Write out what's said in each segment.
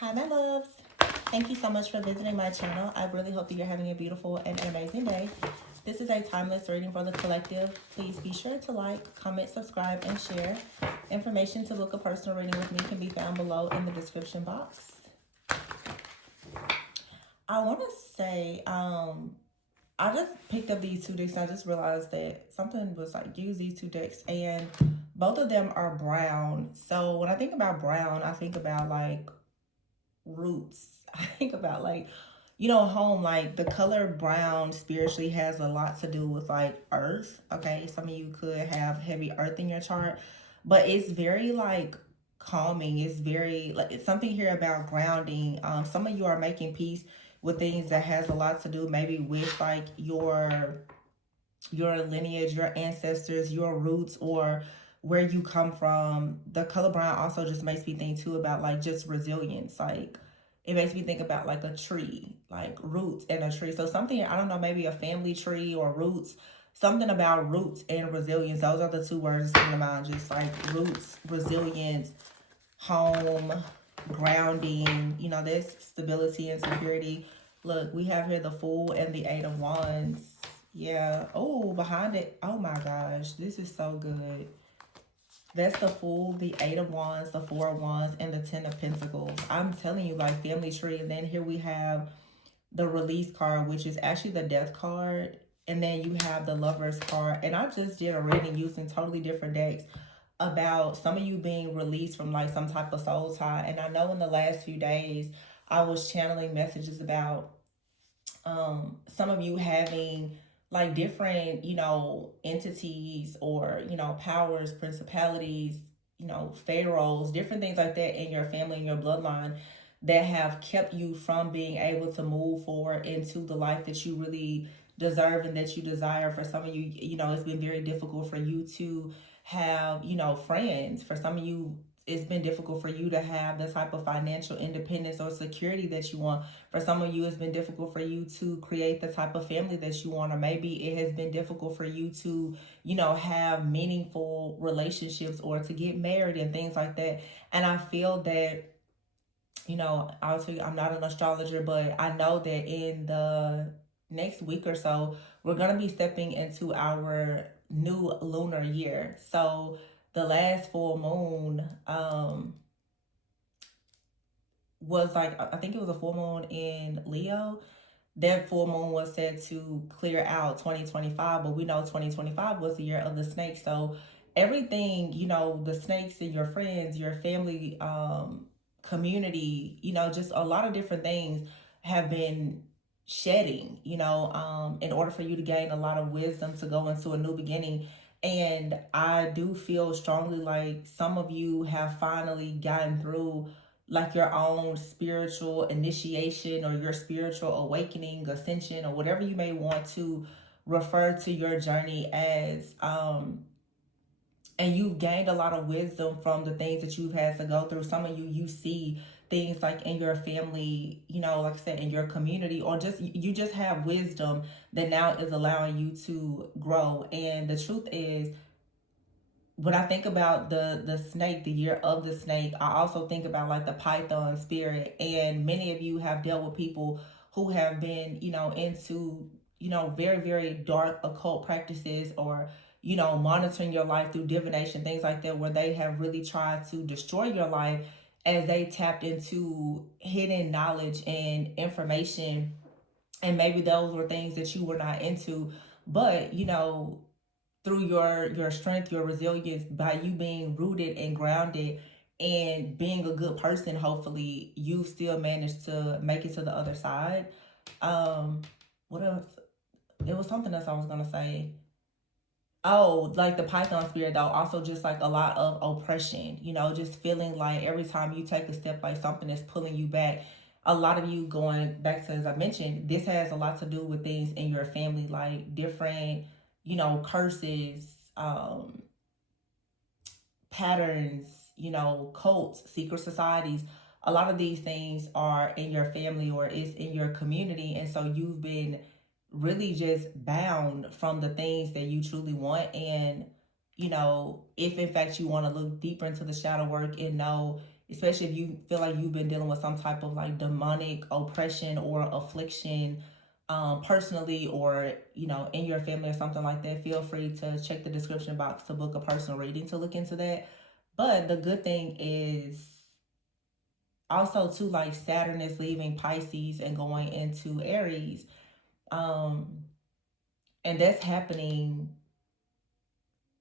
Hi, my loves. Thank you so much for visiting my channel. I really hope that you're having a beautiful and an amazing day. This is a timeless reading for the collective. Please be sure to like, comment, subscribe, and share. Information to book a personal reading with me can be found below in the description box. I want to say, I just picked up these two decks and I just realized that something was like use these two decks and both of them are brown. So when I think about brown, I think about like roots. I think about like, home, like the color brown spiritually has a lot to do with like earth. Okay. Some of you could have heavy earth in your chart, but it's very like calming. It's very like it's something here about grounding. Some of you are making peace with things that has a lot to do maybe with like your lineage, your ancestors, your roots, or where you come from. The color brown also just makes me think too about like just resilience. Like it makes me think about like a tree, like roots and a tree. So something, I don't know, maybe a family tree or roots. Something about roots and resilience. Those are the two words coming to mind. Just like roots, resilience, home, grounding. This stability and security. Look, we have here the Fool and the Eight of Wands. Yeah. Oh, behind it. Oh my gosh. This is so good. That's the Fool, the Eight of Wands, the Four of Wands, and the Ten of Pentacles. I'm telling you, like family tree. And then here we have the Release card, which is actually the Death card. And then you have the Lovers card. And I just did a reading using totally different decks about some of you being released from like some type of soul tie. And I know in the last few days, I was channeling messages about some of you having like different, entities or, powers, principalities, pharaohs, different things like that in your family and your bloodline that have kept you from being able to move forward into the life that you really deserve and that you desire. For some of you, it's been very difficult for you to have, friends. For some of you, it's been difficult for you to have the type of financial independence or security that you want. For some of you, it's been difficult for you to create the type of family that you want, or maybe it has been difficult for you to, have meaningful relationships or to get married and things like that. And I feel that, I'll tell you, I'm not an astrologer, but I know that in the next week or so, we're going to be stepping into our new lunar year. So the last full moon, was like, I think it was a full moon in Leo. That full moon was said to clear out 2025, but we know 2025 was the year of the snake. So everything, the snakes and your friends, your family, community, just a lot of different things have been shedding, in order for you to gain a lot of wisdom to go into a new beginning. And I do feel strongly like some of you have finally gotten through like your own spiritual initiation or your spiritual awakening, ascension, or whatever you may want to refer to your journey as. And you've gained a lot of wisdom from the things that you've had to go through. Some of you see things like in your family, like I said, in your community, or just you just have wisdom that now is allowing you to grow. And the truth is, when I think about the snake, the year of the snake, I also think about like the python spirit. And many of you have dealt with people who have been, into, very, very dark occult practices, or, monitoring your life through divination, things like that, where they have really tried to destroy your life as they tapped into hidden knowledge and information. And maybe those were things that you were not into, but, through your strength, your resilience, by you being rooted and grounded and being a good person, hopefully you still managed to make it to the other side. What else? There was something else I was gonna say. Oh, like the python spirit though, also just like a lot of oppression, just feeling like every time you take a step, like something is pulling you back. A lot of you, going back to, as I mentioned, this has a lot to do with things in your family, like different, curses, patterns, cults, secret societies. A lot of these things are in your family or is in your community. And so you've been really just bound from the things that you truly want. And, if in fact you want to look deeper into the shadow work and know especially if you feel like you've been dealing with some type of like demonic oppression or affliction, personally, or in your family or something like that, feel free to check the description box to book a personal reading to look into that. But the good thing is also too, like Saturn is leaving Pisces and going into Aries, um and that's happening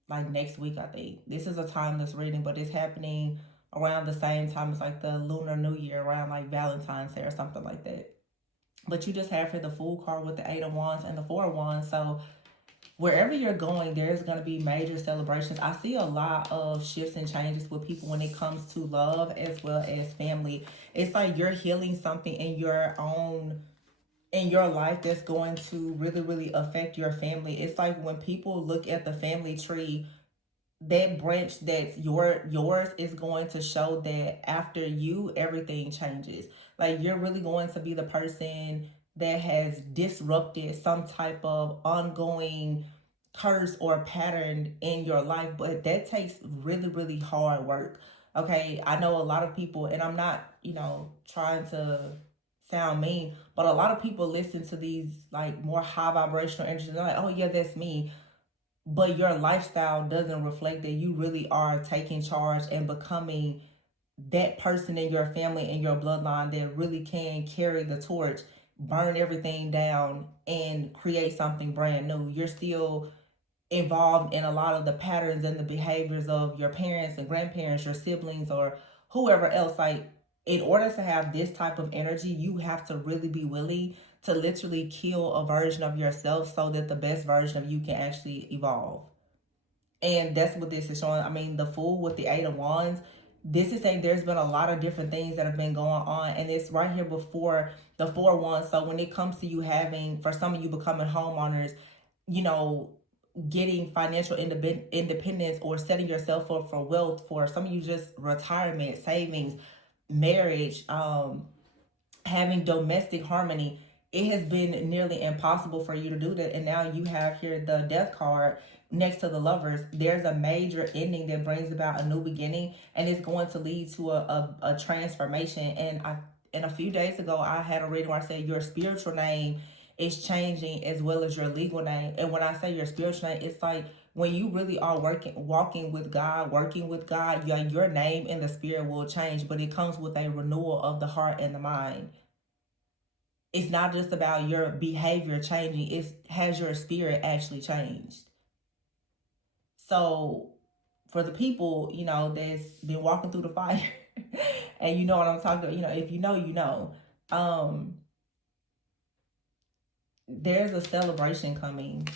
like next week. I think this is a timeless reading, but it's happening around the same time as like the Lunar New Year, around like Valentine's Day or something like that. But you just have here the Fool card with the Eight of Wands and the Four of Wands. So wherever you're going, there's going to be major celebrations. I see a lot of shifts and changes with people when it comes to love as well as family. It's like you're healing something in your life that's going to really, really affect your family. It's like when people look at the family tree, that branch that's yours is going to show that after you, everything changes. Like you're really going to be the person that has disrupted some type of ongoing curse or pattern in your life, but that takes really, really hard work. Okay, I know a lot of people, and I'm not trying to sound mean, but a lot of people listen to these like more high vibrational energies, and they're like, oh yeah, that's me. But your lifestyle doesn't reflect that you really are taking charge and becoming that person in your family and your bloodline that really can carry the torch, burn everything down, and create something brand new. You're still involved in a lot of the patterns and the behaviors of your parents and grandparents, your siblings, or whoever else. Like, in order to have this type of energy, you have to really be willing to literally kill a version of yourself so that the best version of you can actually evolve. And that's what this is showing. I mean, the Fool with the Eight of Wands, this is saying there's been a lot of different things that have been going on, and it's right here before the Four of Wands. So when it comes to you having, for some of you becoming homeowners, you know, getting financial independence or setting yourself up for wealth, for some of you just retirement, savings, marriage, having domestic harmony, it has been nearly impossible for you to do that. And now you have here the Death card next to the Lovers. There's a major ending that brings about a new beginning, and it's going to lead to a transformation. And a few days ago, I had a reading where I said your spiritual name is changing as well as your legal name. And when I say your spiritual name, it's like when you really are walking with God, your name in the spirit will change, but it comes with a renewal of the heart and the mind. It's not just about your behavior changing, it has your spirit actually changed. So for the people, that's been walking through the fire and you know what I'm talking about, if you know, there's a celebration coming.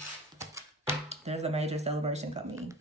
There's a major celebration coming.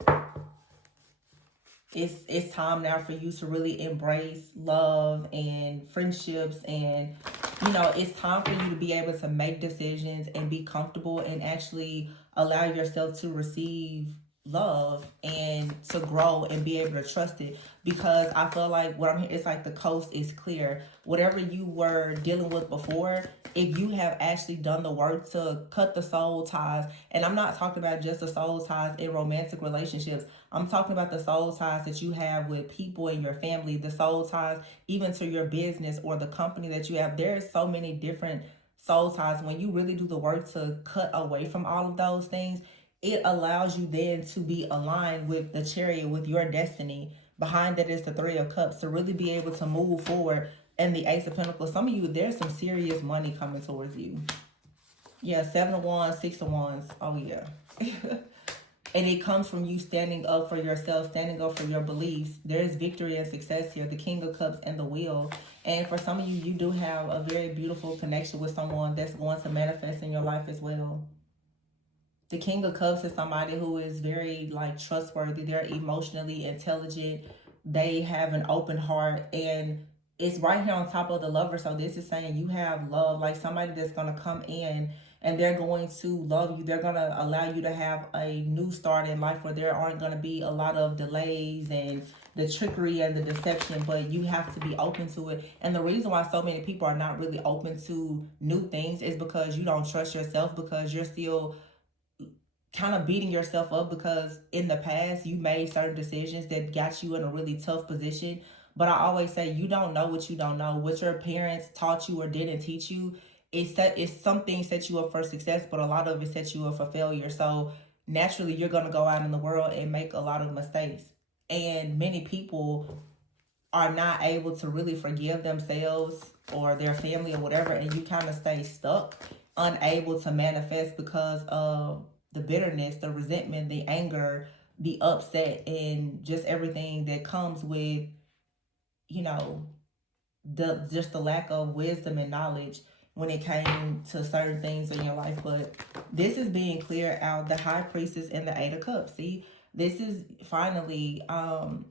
It's time now for you to really embrace love and friendships, and it's time for you to be able to make decisions and be comfortable and actually allow yourself to receive love and to grow and be able to trust it. Because I feel like what I'm hearing, it's like the coast is clear. Whatever you were dealing with before, if you have actually done the work to cut the soul ties, and I'm not talking about just the soul ties in romantic relationships, I'm talking about the soul ties that you have with people in your family, the soul ties even to your business or the company that you have. There's so many different soul ties. When you really do the work to cut away from all of those things, it allows you then to be aligned with the Chariot, with your destiny. Behind that is the Three of Cups, to really be able to move forward. And the Ace of Pentacles, some of you, there's some serious money coming towards you. Yeah, Seven of Wands, Six of Wands. Oh, yeah. And it comes from you standing up for yourself, standing up for your beliefs. There's victory and success here. The King of Cups and the Wheel. And for some of you, you do have a very beautiful connection with someone that's going to manifest in your life as well. The King of Cups is somebody who is very trustworthy. They're emotionally intelligent. They have an open heart, and it's right here on top of the Lover. So this is saying you have love, like somebody that's going to come in and they're going to love you. They're going to allow you to have a new start in life where there aren't going to be a lot of delays and the trickery and the deception, but you have to be open to it. And the reason why so many people are not really open to new things is because you don't trust yourself, because you're still kind of beating yourself up because in the past you made certain decisions that got you in a really tough position. But I always say, you don't know what you don't know. What your parents taught you or didn't teach you, it's some things set you up for success, but a lot of it sets you up for failure. So naturally, you're gonna go out in the world and make a lot of mistakes. And many people are not able to really forgive themselves or their family or whatever, and you kind of stay stuck, unable to manifest because of the bitterness, the resentment, the anger, the upset, and just everything that comes with, you know, the just the lack of wisdom and knowledge when it came to certain things in your life. But this is being cleared out. The high priestess and the 8 of cups. See, this is finally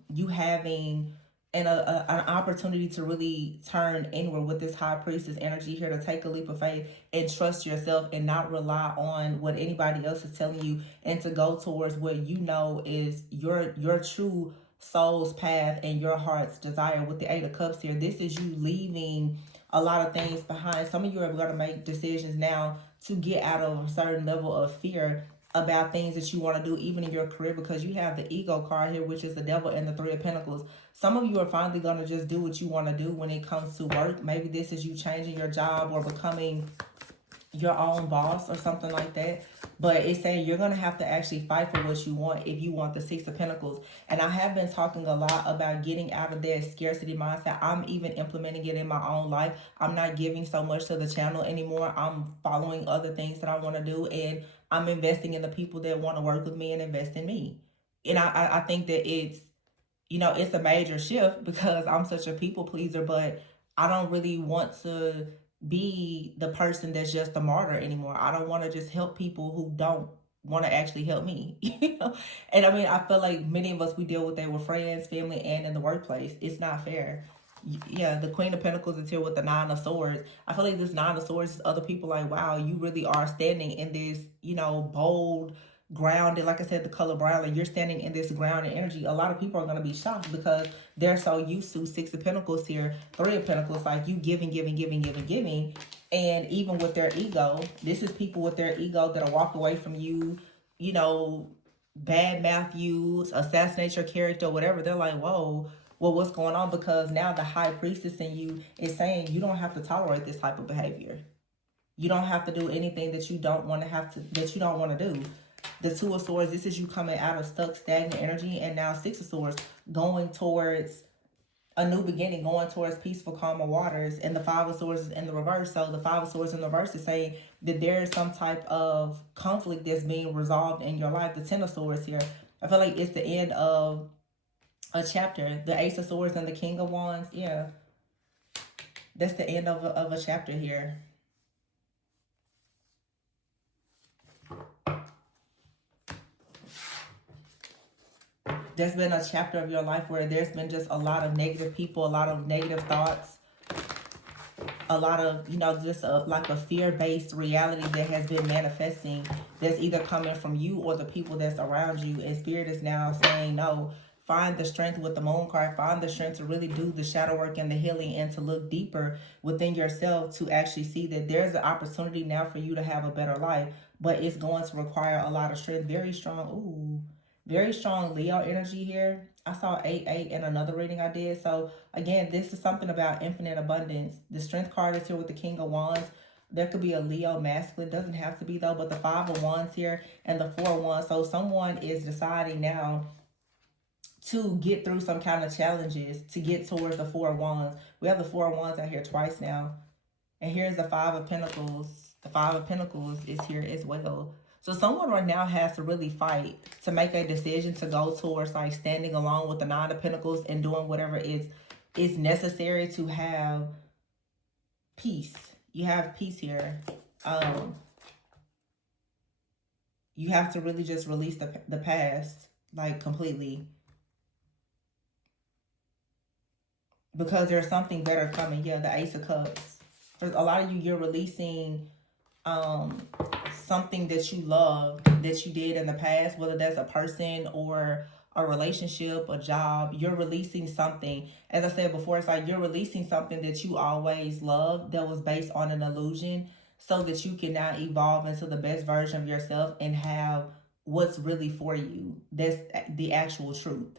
you having an opportunity to really turn inward with this high priestess energy here, to take a leap of faith and trust yourself and not rely on what anybody else is telling you, and to go towards what you know is your true soul's path and your heart's desire. With the 8 of cups here, this is you leaving a lot of things behind. Some of you are going to make decisions now to get out of a certain level of fear about things that you want to do, even in your career, because you have the ego card here, which is the devil, and the 3 of pentacles. Some of you are finally going to just do what you want to do when it comes to work. Maybe this is you changing your job or becoming your own boss or something like that. But it's saying you're going to have to actually fight for what you want if you want the 6 of pentacles. And I have been talking a lot about getting out of that scarcity mindset. I'm even implementing it in my own life. I'm not giving so much to the channel anymore. I'm following other things that I want to do, and I'm investing in the people that want to work with me and invest in me. And I think that it's a major shift because I'm such a people pleaser, but I don't really want to be the person that's just a martyr anymore. I don't want to just help people who don't want to actually help me. And I mean, I feel like many of us, we deal with that with friends, family, and in the workplace. It's not fair. Yeah, the Queen of Pentacles is here with the 9 of Swords. I feel like this 9 of Swords is other people like, wow, you really are standing in this, bold, grounded, like I said, the color brown, like you're standing in this grounded energy. A lot of people are going to be shocked because they're so used to 6 of Pentacles here, 3 of Pentacles, like you giving, giving, giving, giving, giving. And even with their ego, this is people with their ego that'll walk away from you, you know, bad mouth you, assassinate your character, whatever. They're like, whoa, well, what's going on? Because now the high priestess in you is saying you don't have to tolerate this type of behavior. You don't have to do anything that you don't want to do. The 2 of Swords, this is you coming out of stuck, stagnant energy, and now 6 of Swords, going towards a new beginning, going towards peaceful, calmer waters, and the 5 of Swords is in the reverse. So the 5 of Swords in the reverse is saying that there is some type of conflict that's being resolved in your life. The 10 of Swords here, I feel like it's the end of a chapter. The Ace of Swords and the King of Wands, yeah, that's the end of a chapter here. There's been a chapter of your life where there's been just a lot of negative people, a lot of negative thoughts, a lot of, just like a fear-based reality that has been manifesting, that's either coming from you or the people that's around you. And Spirit is now saying, no, find the strength with the Moon card. Find the strength to really do the shadow work and the healing, and to look deeper within yourself to actually see that there's an opportunity now for you to have a better life. But it's going to require a lot of strength. Very strong. Ooh. Very strong Leo energy here. I saw 8-8 in another reading I did. So again, this is something about infinite abundance. The Strength card is here with the King of Wands. There could be a Leo masculine. Doesn't have to be though. But the 5 of Wands here and the 4 of Wands. So someone is deciding now to get through some kind of challenges to get towards the 4 of Wands. We have the 4 of Wands out here twice now. And here's the 5 of Pentacles. The 5 of Pentacles is here as well. So someone right now has to really fight to make a decision to go towards like standing along with the 9 of Pentacles and doing whatever is necessary to have peace. You have peace here. You have to really just release the past, like completely. Because there's something better coming. Yeah, the Ace of Cups. For a lot of you, you're releasing something that you love that you did in the past, whether that's a person or a relationship, a job. You're releasing something. As I said before, it's like you're releasing something that you always loved that was based on an illusion, so that you can now evolve into the best version of yourself and have what's really for you. That's the actual truth.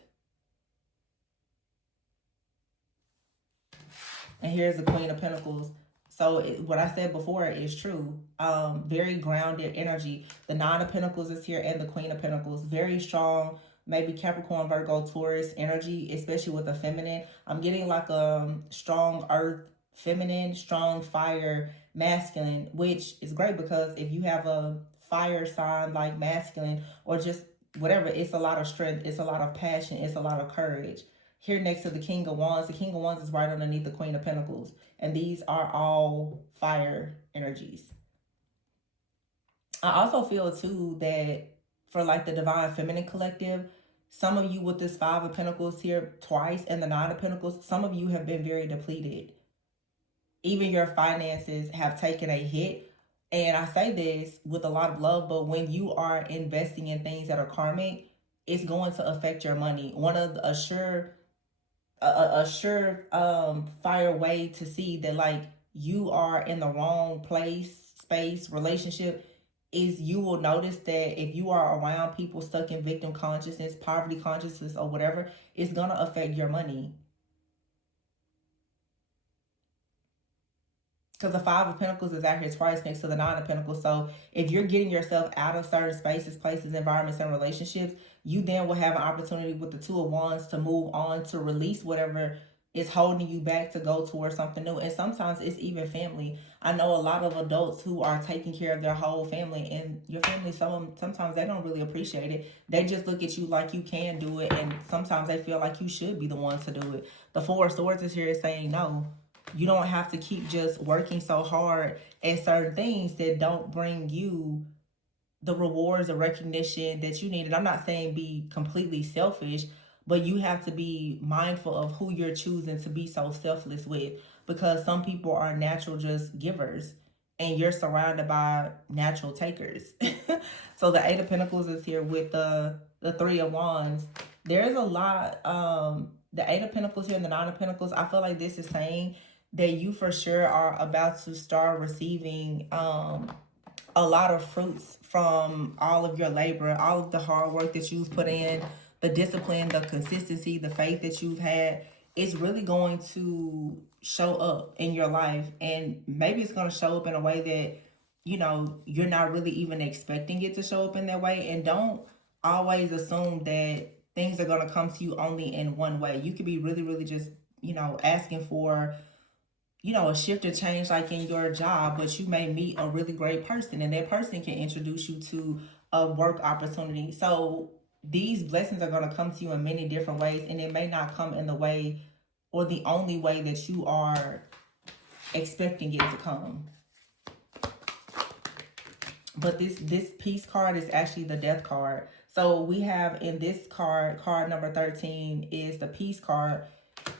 And here's the Queen of Pentacles. So what I said before is true. Very grounded energy. The Nine of Pentacles is here and the Queen of Pentacles. Very strong, maybe Capricorn, Virgo, Taurus energy, especially with the feminine. I'm getting like a strong earth feminine, strong fire masculine, which is great because if you have a fire sign like masculine or just whatever, it's a lot of strength, it's a lot of passion, it's a lot of courage. Here next to the King of Wands, the King of Wands is right underneath the Queen of Pentacles. And these are all fire energies. I also feel too that for like the Divine Feminine Collective, some of you with this Five of Pentacles here twice and the Nine of Pentacles, some of you have been very depleted. Even your finances have taken a hit. And I say this with a lot of love, but when you are investing in things that are karmic, it's going to affect your money. One of the sure fire way to see that like you are in the wrong place, space, relationship is you will notice that if you are around people stuck in victim consciousness, poverty consciousness, or whatever, it's gonna affect your money. Because the Five of Pentacles is out here twice next to the Nine of Pentacles. So if you're getting yourself out of certain spaces, places, environments, and relationships, you then will have an opportunity with the Two of Wands to move on, to release whatever is holding you back to go towards something new. And sometimes it's even family. I know a lot of adults who are taking care of their whole family, and your family, sometimes they don't really appreciate it. They just look at you like you can do it, and sometimes they feel like you should be the one to do it. The Four of Swords is here saying no. You don't have to keep just working so hard at certain things that don't bring you the rewards or recognition that you need. And I'm not saying be completely selfish, but you have to be mindful of who you're choosing to be so selfless with, because some people are natural just givers and you're surrounded by natural takers. So the Eight of Pentacles is here with the Three of Wands. There's a lot, the Eight of Pentacles here and the Nine of Pentacles, I feel like this is saying that you for sure are about to start receiving a lot of fruits from all of your labor, all of the hard work that you've put in, the discipline, the consistency, the faith that you've had. It's really going to show up in your life. And maybe it's going to show up in a way that, you know, you're not really even expecting it to show up in that way. And don't always assume that things are going to come to you only in one way. You could be really, really just, you know, asking for, you know, a shift or change like in your job, but you may meet a really great person and that person can introduce you to a work opportunity. So these blessings are going to come to you in many different ways, and it may not come in the way or the only way that you are expecting it to come. But this peace card is actually the death card. So we have in this card number 13 is the peace card,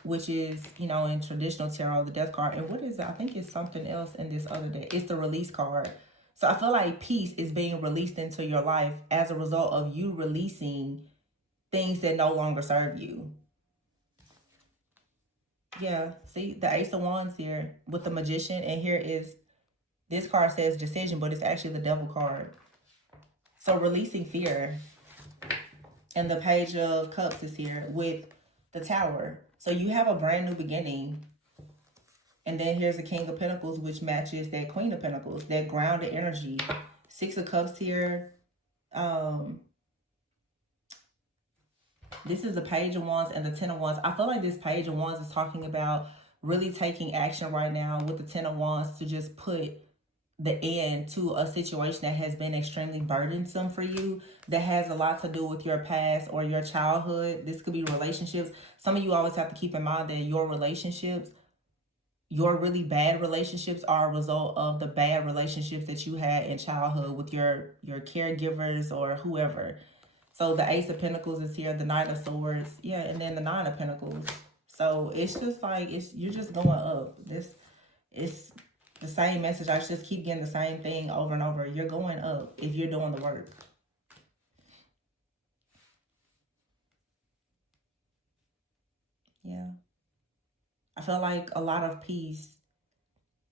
which is, you know, in traditional tarot, the death card. And what is it? I think it's something else in this other deck. It's the release card. So I feel like peace is being released into your life as a result of you releasing things that no longer serve you. Yeah, see the Ace of Wands here with the Magician, and here is, this card says decision, but it's actually the Devil card. So releasing fear. And the Page of Cups is here with the Tower. So you have a brand new beginning. And then here's the King of Pentacles, which matches that Queen of Pentacles, that grounded energy. Six of Cups here. This is the Page of Wands and the Ten of Wands. I feel like this Page of Wands is talking about really taking action right now with the Ten of Wands to just put the end to a situation that has been extremely burdensome for you, that has a lot to do with your past or your childhood. This could be relationships. Some of you always have to keep in mind that your relationships, your really bad relationships, are a result of the bad relationships that you had in childhood with your caregivers or whoever. So the Ace of Pentacles is here, the Knight of Swords, yeah, and then the Nine of Pentacles. So it's just like, you're just going up. It's the same message. I just keep getting the same thing over and over. You're going up if you're doing the work. Yeah. I feel like a lot of peace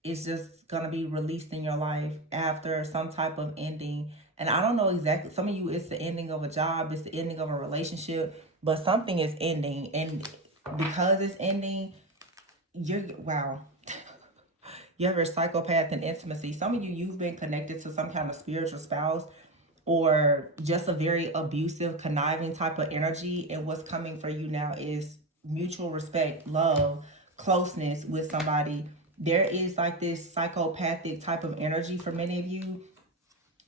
is just going to be released in your life after some type of ending. And I don't know exactly. Some of you, it's the ending of a job. It's the ending of a relationship. But something is ending. And because it's ending, wow. You're a psychopath in intimacy. Some of you, you've been connected to some kind of spiritual spouse or just a very abusive, conniving type of energy. And what's coming for you now is mutual respect, love, closeness with somebody. There is like this psychopathic type of energy for many of you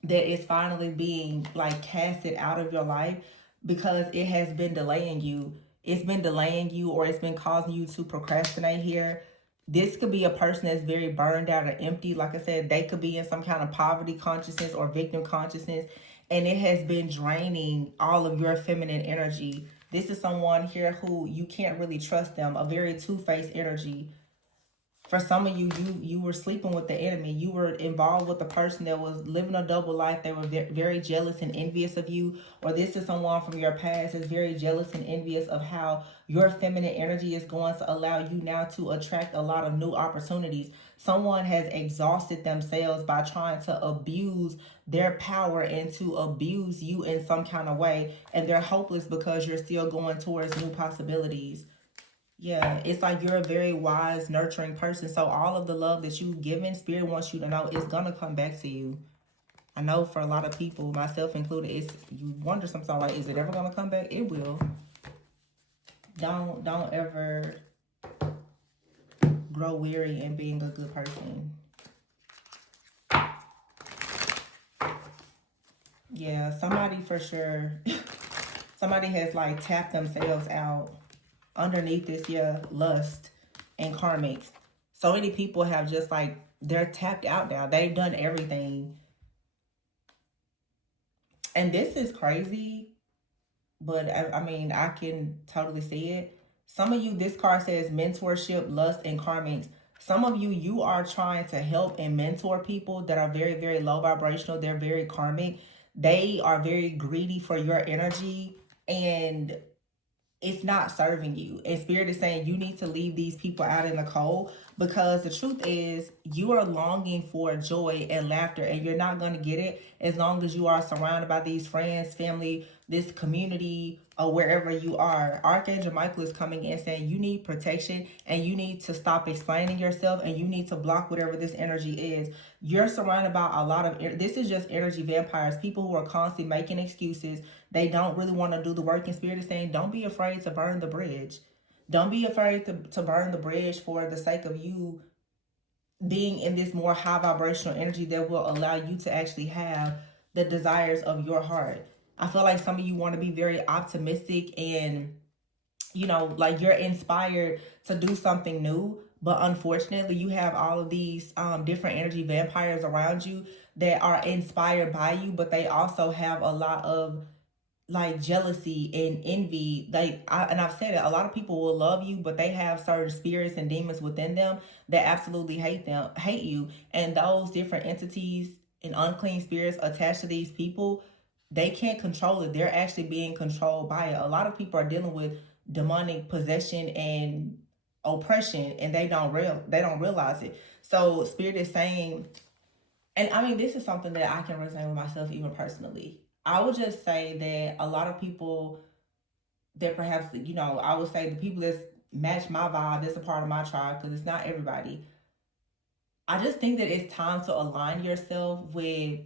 that is finally being like casted out of your life because it has been delaying you. It's been delaying you, or it's been causing you to procrastinate here. This could be a person that's very burned out or empty. Like I said, they could be in some kind of poverty consciousness or victim consciousness, and it has been draining all of your feminine energy. This is someone here who you can't really trust them, a very two-faced energy. For some of you, you were sleeping with the enemy. You were involved with a person that was living a double life. They were very jealous and envious of you. Or this is someone from your past that's very jealous and envious of how your feminine energy is going to allow you now to attract a lot of new opportunities. Someone has exhausted themselves by trying to abuse their power and to abuse you in some kind of way, and they're hopeless because you're still going towards new possibilities. Yeah, it's like you're a very wise, nurturing person. So all of the love that you've given, Spirit wants you to know it's gonna come back to you. I know for a lot of people, myself included, it's you wonder sometimes like, is it ever gonna come back? It will. Don't ever grow weary in being a good person. Yeah, somebody for sure. Somebody has like tapped themselves out underneath this, yeah, lust and karmics. So many people have just like they're tapped out now. They've done everything. And this is crazy, but I mean, I can totally see it. Some of you, this card says mentorship, lust, and karmics. Some of you, you are trying to help and mentor people that are very, very low vibrational. They're very karmic. They are very greedy for your energy, and it's not serving you. And Spirit is saying you need to leave these people out in the cold, because the truth is you are longing for joy and laughter, and you're not going to get it as long as you are surrounded by these friends, family, this community, or wherever you are. Archangel Michael is coming in saying you need protection, and you need to stop explaining yourself, and you need to block whatever this energy is. You're surrounded by a lot of, this is just energy vampires, people who are constantly making excuses. They don't really want to do the work. And Spirit is saying don't be afraid to burn the bridge. Don't be afraid to burn the bridge for the sake of you being in this more high vibrational energy that will allow you to actually have the desires of your heart. I feel like some of you want to be very optimistic and, you know, like you're inspired to do something new. But unfortunately, you have all of these different energy vampires around you that are inspired by you, but they also have a lot of like jealousy and envy. And I've said it, a lot of people will love you, but they have certain spirits and demons within them that absolutely hate you. And those different entities and unclean spirits attached to these people, they can't control it. They're actually being controlled by it. A lot of people are dealing with demonic possession and oppression, and they don't realize it. So Spirit is saying, and I mean, this is something that I can resonate with myself even personally. I would just say that a lot of people that perhaps, you know, I would say the people that match my vibe, that's a part of my tribe, because it's not everybody. I just think that it's time to align yourself with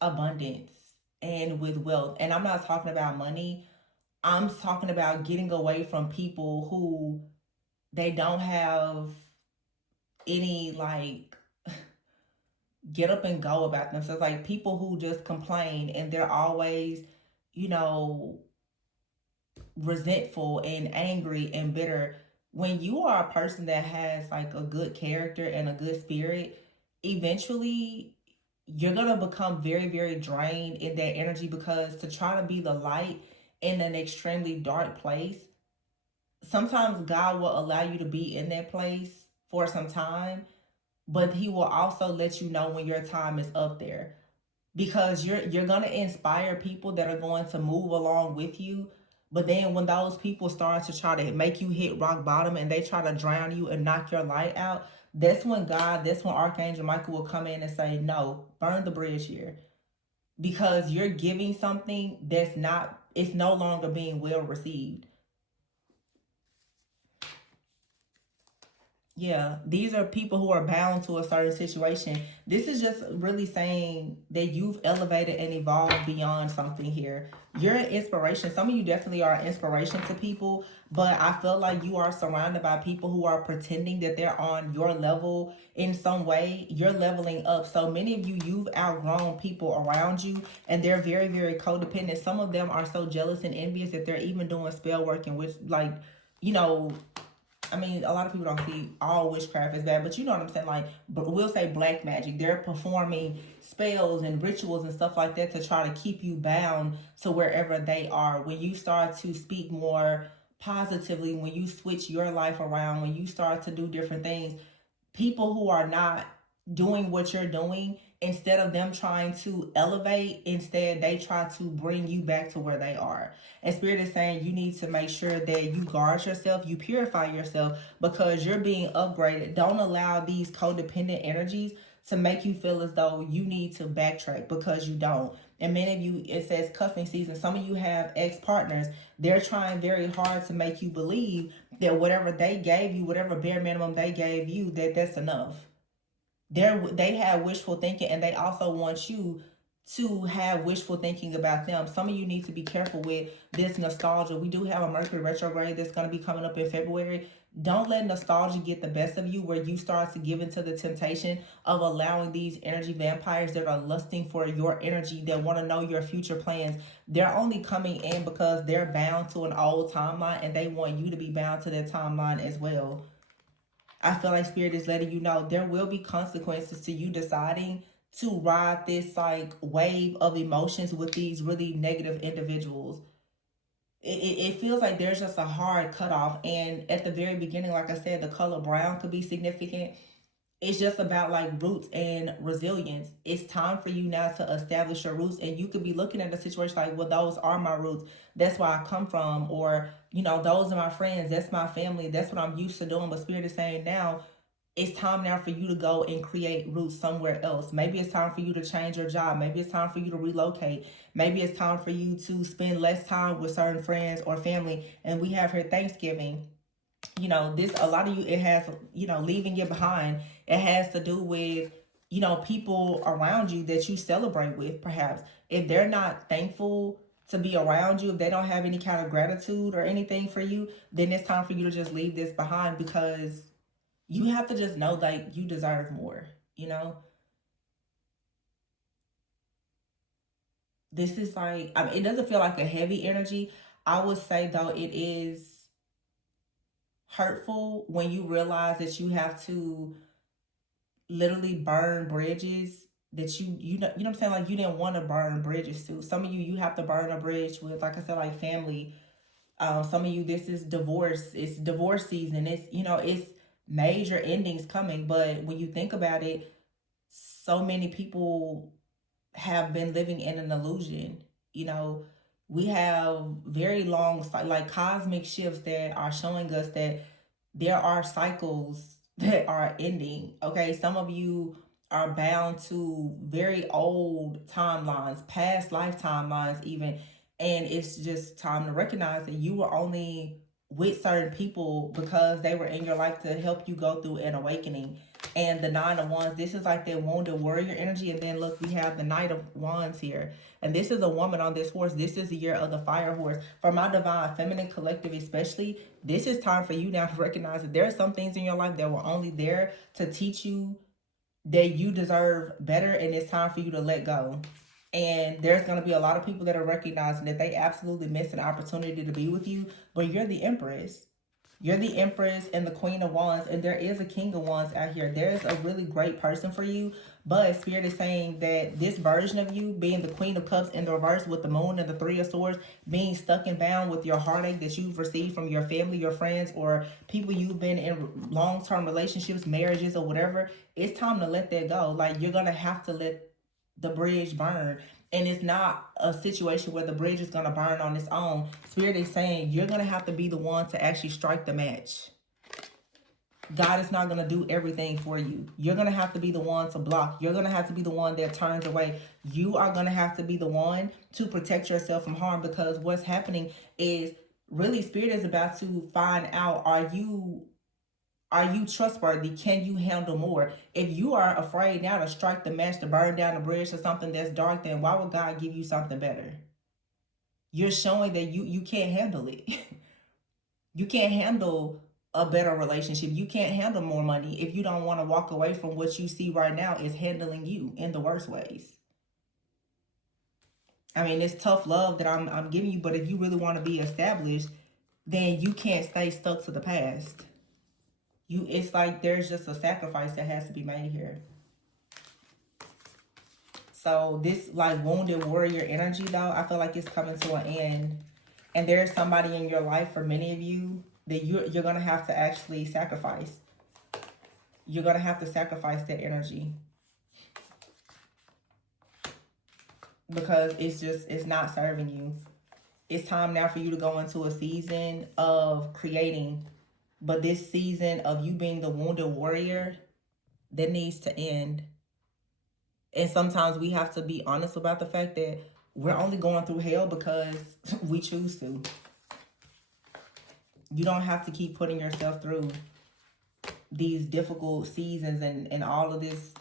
abundance and with wealth. And I'm not talking about money. I'm talking about getting away from people who they don't have any like get up and go about themselves. Like people who just complain and they're always, you know, resentful and angry and bitter. When you are a person that has like a good character and a good spirit, eventually you're gonna become very, very drained in that energy, because to try to be the light in an extremely dark place, sometimes God will allow you to be in that place for some time, but he will also let you know when your time is up there, because you're going to inspire people that are going to move along with you. But then when those people start to try to make you hit rock bottom and they try to drown you and knock your light out, that's when Archangel Michael will come in and say, no, burn the bridge here, because you're giving something that's not, it's no longer being well received. Yeah, these are people who are bound to a certain situation. This is just really saying that you've elevated and evolved beyond something here. You're an inspiration. Some of you definitely are an inspiration to people, but I feel like you are surrounded by people who are pretending that they're on your level in some way. You're leveling up. So many of you, you've outgrown people around you, and they're very, very codependent. Some of them are so jealous and envious that they're even doing spell work, in which, like, you know, I mean, a lot of people don't see all witchcraft as bad, but you know what I'm saying? Like, we'll say black magic. They're performing spells and rituals and stuff like that to try to keep you bound to wherever they are. When you start to speak more positively, when you switch your life around, when you start to do different things, people who are not doing what you're doing, instead of them trying to elevate, instead they try to bring you back to where they are. And spirit is saying you need to make sure that you guard yourself, you purify yourself, because you're being upgraded. Don't allow these codependent energies to make you feel as though you need to backtrack, because you don't. And many of you, it says cuffing season. Some of you have ex-partners. They're trying very hard to make you believe that whatever they gave you, whatever bare minimum they gave you, that's enough. They have wishful thinking, and they also want you to have wishful thinking about them. Some of you need to be careful with this nostalgia. We do have a Mercury retrograde that's going to be coming up in February. Don't let nostalgia get the best of you, where you start to give into the temptation of allowing these energy vampires that are lusting for your energy, that want to know your future plans. They're only coming in because they're bound to an old timeline, and they want you to be bound to their timeline as well. I feel like spirit is letting you know there will be consequences to you deciding to ride this like wave of emotions with these really negative individuals. It feels like there's just a hard cutoff. And at the very beginning, like I said, the color brown could be significant. It's just about like roots and resilience. It's time for you now to establish your roots, and you could be looking at the situation like, well, those are my roots, that's where I come from, or those are my friends, that's my family, that's what I'm used to doing. But spirit is saying now it's time now for you to go and create roots somewhere else. Maybe it's time for you to change your job, maybe it's time for you to relocate, maybe it's time for you to spend less time with certain friends or family. And we have here Thanksgiving. This, a lot of you, it has, leaving you behind. It has to do with people around you that you celebrate with. Perhaps if they're not thankful to be around you, if they don't have any kind of gratitude or anything for you, then it's time for you to just leave this behind, because you have to just know like you deserve more. you know this is like, I mean, it doesn't feel like a heavy energy. I would say though it is hurtful when you realize that you have to literally burn bridges that you know what I'm saying, like you didn't want to burn bridges to. Some of you, you have to burn a bridge with, like I said, like family. Some of you, this is divorce. It's divorce season. It's major endings coming. But when you think about it, so many people have been living in an illusion. you know we have very long, like cosmic shifts that are showing us that there are cycles that are ending. Okay, some of you are bound to very old timelines, past life timelines, even. And it's just time to recognize that you were only with certain people because they were in your life to help you go through an awakening. And the Nine of Wands, this is like that wounded warrior energy. And then look, we have the Knight of Wands here. And this is a woman on this horse. This is the year of the fire horse. For my divine feminine collective especially, this is time for you now to recognize that there are some things in your life that were only there to teach you that you deserve better, and it's time for you to let go. And there's going to be a lot of people that are recognizing that they absolutely missed an opportunity to be with you, but you're the Empress. You're the Empress and the Queen of Wands, and there is a King of Wands out here. There's a really great person for you, but Spirit is saying that this version of you, being the Queen of Cups in the reverse with the Moon and the Three of Swords, being stuck and bound with your heartache that you've received from your family, your friends, or people you've been in long-term relationships, marriages, or whatever, it's time to let that go. Like, you're going to have to let the bridge burn. And it's not a situation where the bridge is going to burn on its own. Spirit is saying you're going to have to be the one to actually strike the match. God is not going to do everything for you. You're going to have to be the one to block. You're going to have to be the one that turns away. You are going to have to be the one to protect yourself from harm, because what's happening is really Spirit is about to find out, are you Are you trustworthy? Can you handle more? If you are afraid now to strike the match, to burn down the bridge to something that's dark, then why would God give you something better? You're showing that you can't handle it. You can't handle a better relationship. You can't handle more money if you don't want to walk away from what you see right now is handling you in the worst ways. I mean, it's tough love that I'm giving you, but if you really want to be established, then you can't stay stuck to the past. It's like there's just a sacrifice that has to be made here. So this like wounded warrior energy though, I feel like it's coming to an end. And there's somebody in your life for many of you that you're gonna have to actually sacrifice. You're gonna have to sacrifice that energy. Because it's not serving you. It's time now for you to go into a season of creating. But this season of you being the wounded warrior, that needs to end. And sometimes we have to be honest about the fact that we're only going through hell because we choose to. You don't have to keep putting yourself through these difficult seasons and all of this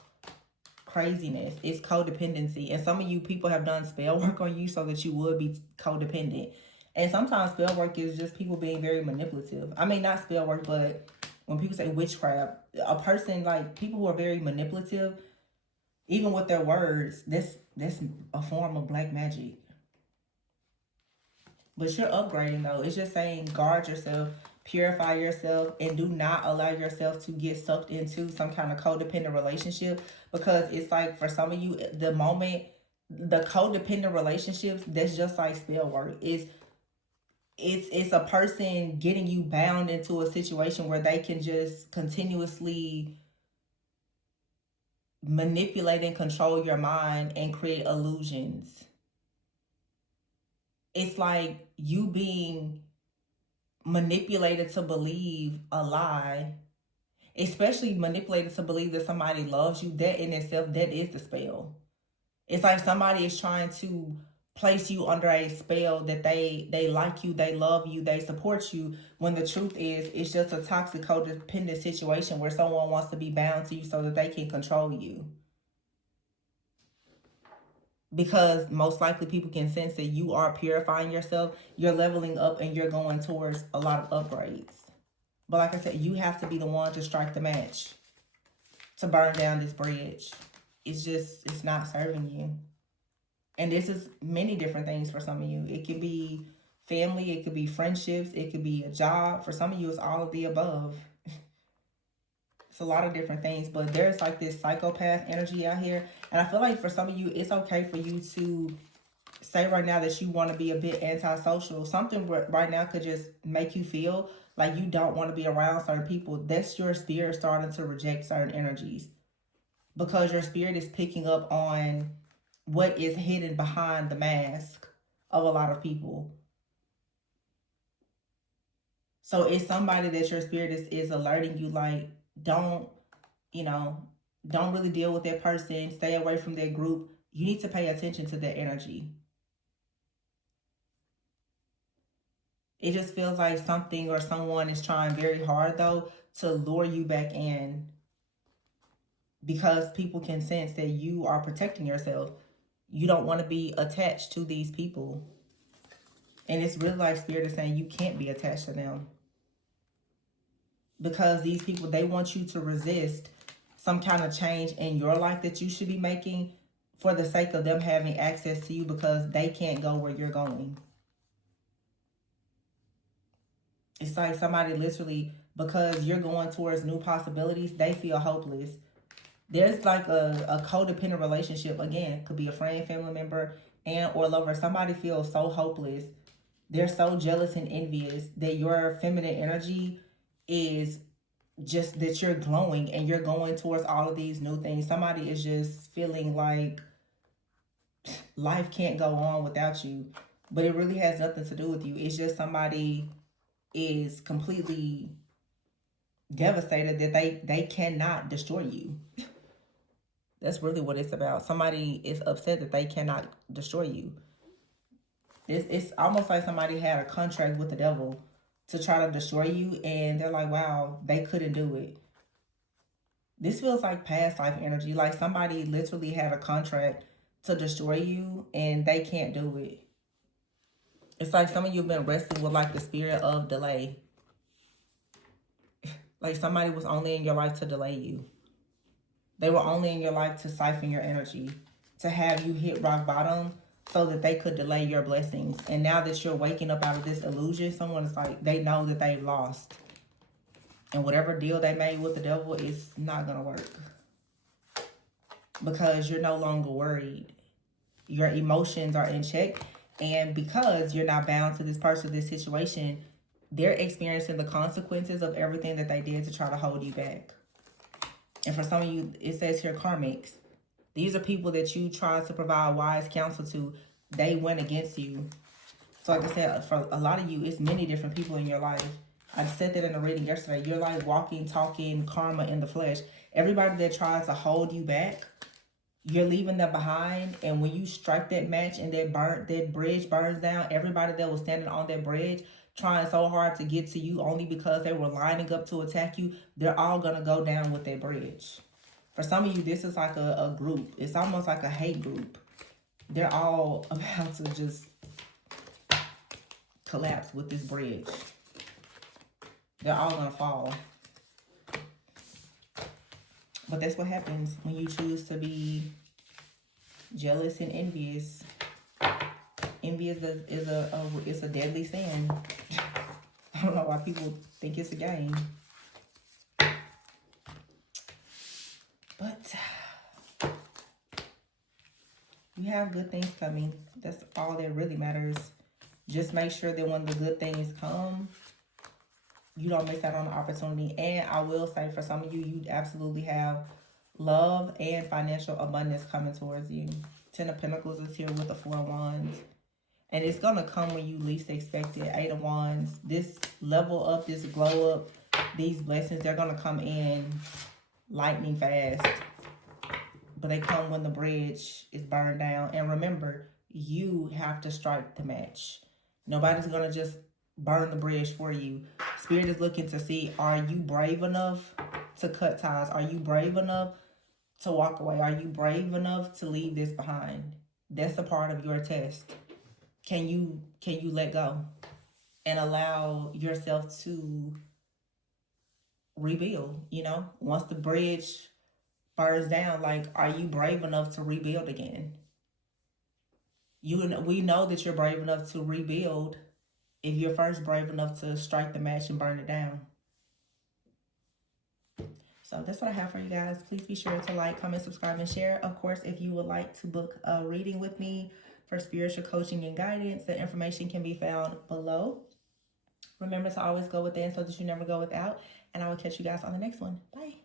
craziness. It's codependency. And some of you people have done spell work on you so that you would be codependent. And sometimes spell work is just people being very manipulative. I mean, not spell work, but when people say witchcraft, a person, like people who are very manipulative, even with their words, that's a form of black magic. But you're upgrading though. It's just saying guard yourself, purify yourself, and do not allow yourself to get sucked into some kind of codependent relationship. Because it's like for some of you, the moment the codependent relationships, that's just like spell work. It's a person getting you bound into a situation where they can just continuously manipulate and control your mind and create illusions. It's like you being manipulated to believe a lie, especially manipulated to believe that somebody loves you. That in itself, that is the spell. It's like somebody is trying to place you under a spell that they like you, they love you, they support you, when the truth is it's just a toxic codependent situation where someone wants to be bound to you so that they can control you. Because most likely people can sense that you are purifying yourself, you're leveling up, and you're going towards a lot of upgrades. But like I said, you have to be the one to strike the match, to burn down this bridge. It's not serving you. And this is many different things for some of you. It could be family, it could be friendships, it could be a job. For some of you, it's all of the above. It's a lot of different things, but there's like this psychopath energy out here. And I feel like for some of you, it's okay for you to say right now that you want to be a bit antisocial. Something right now could just make you feel like you don't want to be around certain people. That's your spirit starting to reject certain energies. Because your spirit is picking up on what is hidden behind the mask of a lot of people. So it's somebody that your spirit is alerting you, like, don't really deal with that person, stay away from that group. You need to pay attention to that energy. It just feels like something or someone is trying very hard though to lure you back in, because people can sense that you are protecting yourself. You don't want to be attached to these people. And it's really like spirit is saying you can't be attached to them. Because these people, they want you to resist some kind of change in your life that you should be making for the sake of them having access to you, because they can't go where you're going. It's like somebody literally, because you're going towards new possibilities, they feel hopeless. There's like a codependent relationship. Again, could be a friend, family member, and or lover. Somebody feels so hopeless. They're so jealous and envious that your feminine energy is just that you're glowing and you're going towards all of these new things. Somebody is just feeling like life can't go on without you, but it really has nothing to do with you. It's just somebody is completely devastated that they cannot destroy you. That's really what it's about. Somebody is upset that they cannot destroy you. It's almost like somebody had a contract with the devil to try to destroy you, and they're like, wow, they couldn't do it. This feels like past life energy. Like somebody literally had a contract to destroy you and they can't do it. It's like some of you have been wrestling with like the spirit of delay. Like somebody was only in your life to delay you. They were only in your life to siphon your energy, to have you hit rock bottom so that they could delay your blessings. And now that you're waking up out of this illusion, someone is like, they know that they've lost. And whatever deal they made with the devil is not going to work. Because you're no longer worried. Your emotions are in check. And because you're not bound to this person, this situation, they're experiencing the consequences of everything that they did to try to hold you back. And for some of you, it says here karmics. These are people that you try to provide wise counsel to. They went against you. So like I said, for a lot of you, it's many different people in your life. I said that in the reading yesterday. You're like walking, talking karma in the flesh. Everybody that tries to hold you back, you're leaving them behind. And when you strike that match and that bridge burns down, everybody that was standing on that bridge trying so hard to get to you only because they were lining up to attack you, they're all going to go down with that bridge. For some of you, this is like a group. It's almost like a hate group. They're all about to just collapse with this bridge. They're all going to fall. But that's what happens when you choose to be jealous and envious. Envy is a deadly sin. I don't know why people think it's a game. But you have good things coming. That's all that really matters. Just make sure that when the good things come, you don't miss out on the opportunity. And I will say, for some of you, you absolutely have love and financial abundance coming towards you. 10 of Pentacles is here with the 4 of Wands. And it's going to come when you least expect it. 8 of Wands. This level up, this glow up, these blessings, they're going to come in lightning fast. But they come when the bridge is burned down. And remember, you have to strike the match. Nobody's going to just burn the bridge for you. Spirit is looking to see, are you brave enough to cut ties? Are you brave enough to walk away? Are you brave enough to leave this behind? That's a part of your test. Can you let go and allow yourself to rebuild? You know, once the bridge burns down, like, are you brave enough to rebuild again? We know that you're brave enough to rebuild if you're first brave enough to strike the match and burn it down. So that's what I have for you guys. Please be sure to like, comment, subscribe, and share. Of course, if you would like to book a reading with me for spiritual coaching and guidance, the information can be found below. Remember to always go within so that you never go without. And I will catch you guys on the next one. Bye.